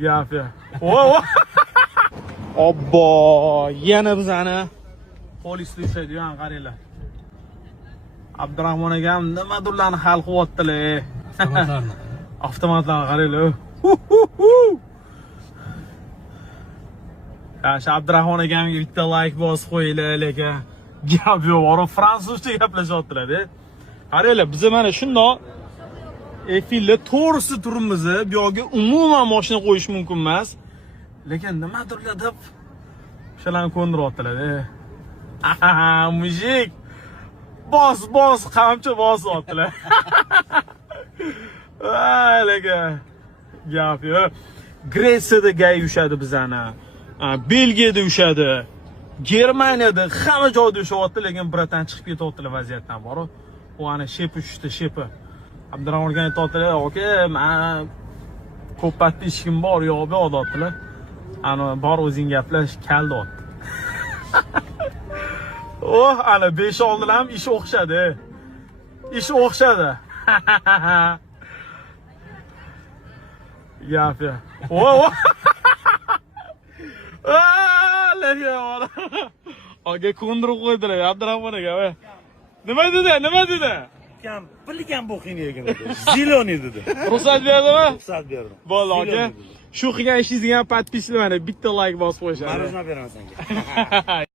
Gap yo'q. Voy. Obbo, yana bizani polisda ishlaydigan qaranglar. Abdurahmon akam nimadirlarni hal qilyaptilar. Avtomatlarni qaranglar. Yaxshi, Abdurahmon akamga bitta like bosib qo'yinglar, lekin gap yo'q, o'rib fransuzcha gaplashyaptilar-da. Qaranglar, biz mana shundoq Efilda to'g'risi turibmiz. Bu yerga umuman mashina qo'yish mumkin emas. Lekin nimadirlar deb o'shalarni ko'ndiryaptilar-da. Mujik. Bos, qamchi bosyaptilar. Lekin gap yo'q. Gretsiyada gay ushadi bizani. Belgiyada ushadi. Germaniyada hamma joyda ushyapti, lekin biratan chiqib ketyaptilar vaziyatdan bor-ku. U ana shepi tushdi, shepi. Abdurahmon aka aytayotdilar, "Aka, men ko'p подписчигim bor, yo'q bu odamlar. Ana bor o'zing gaplash, kal deyapti." Oh, ana 5 oldilar ham ish o'xshadi. Ish o'xshadi. Gap yo'q. Voy. Aka ko'ndirib qo'ydilar, Abdurahmon aka. Nima dedi? Kam bilgan bu xinyagan dedi. Ziloniy dedi. Ruxsat berdimi? Ruxsat berdim. Bo'ldi aka. Shu qilgan ishingizga ham подписчиlar mana bitta like bosib qo'yishadi. Marojna beraman senga.